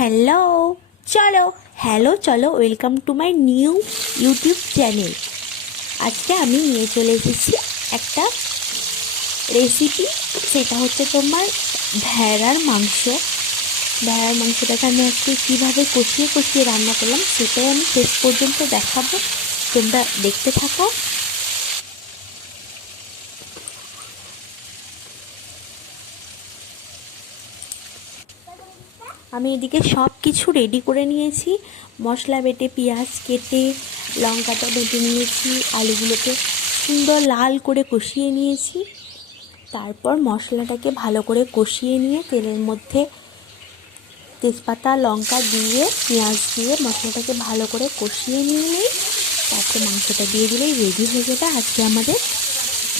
Hello চলো welcome to my new YouTube channel. আজকে আমি নিয়ে চলে এসেছি একটা রেসিপি, সেটা হচ্ছে তোমার ভেড়ার মাংস। ভেড়ার মাংসটাকে আমি আজকে কীভাবে কষিয়ে কষিয়ে রান্না করলাম সেটাই আমি শেষ পর্যন্ত দেখাবো, তোমরা দেখতে থাকো। আমি এদিকে সব কিছু রেডি করে নিয়েছি, মশলা বেটে, পেঁয়াজ কেটে, লঙ্কাটা বেটে নিয়েছি, আলুগুলোকে সুন্দর লাল করে কষিয়ে নিয়েছি। তারপর মশলাটাকে ভালো করে কষিয়ে নিয়ে তেলের মধ্যে তেজপাতা লঙ্কা দিয়ে পেঁয়াজ দিয়ে মশলাটাকে ভালো করে কষিয়ে নিলেই তারপর মাংসটা দিয়ে দিলেই রেডি হয়ে যাবে আজকে আমাদের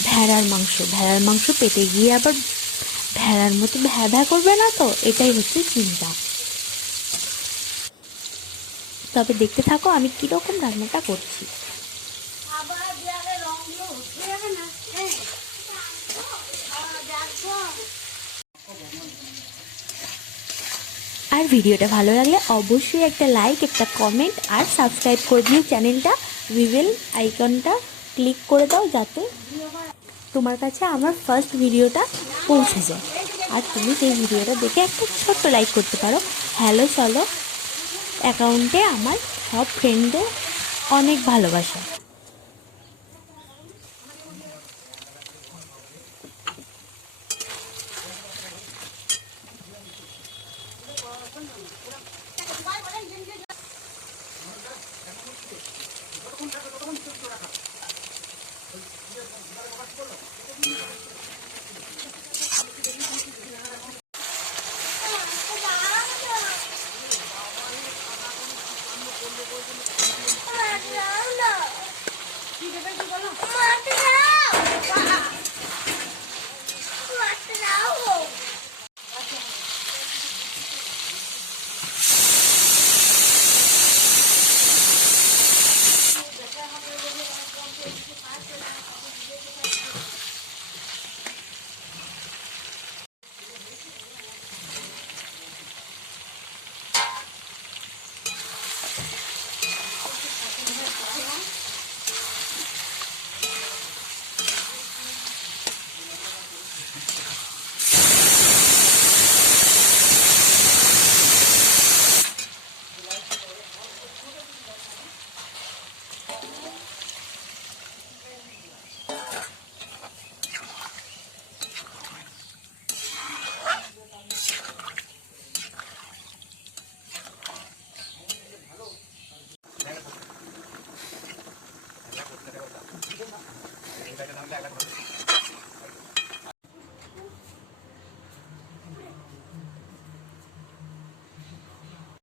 ভেড়ার মাংস। ভেড়ার মাংস পেটে গিয়ে আবার ভেড়ার মতো ভ্যা ভ্যা করবে না তো, এটাই হচ্ছে চিন্তা। তবে দেখতে থাকো আমি কীরকম রান্নাটা করছি। আর ভিডিওটা ভালো লাগলে অবশ্যই একটা লাইক, একটা কমেন্ট আর সাবস্ক্রাইব করে দিও চ্যানেলটা। বেল আইকনটা ক্লিক করে দাও যাতে তোমার কাছে আমার ফার্স্ট ভিডিওটা পৌঁছে যায়। আর তুমি সেই ভিডিওটা দেখে একটা ছোট্ট লাইক করতে পারো। হ্যালো চলো অ্যাকাউন্টে আমার সব ফ্রেন্ডদের অনেক ভালোবাসা।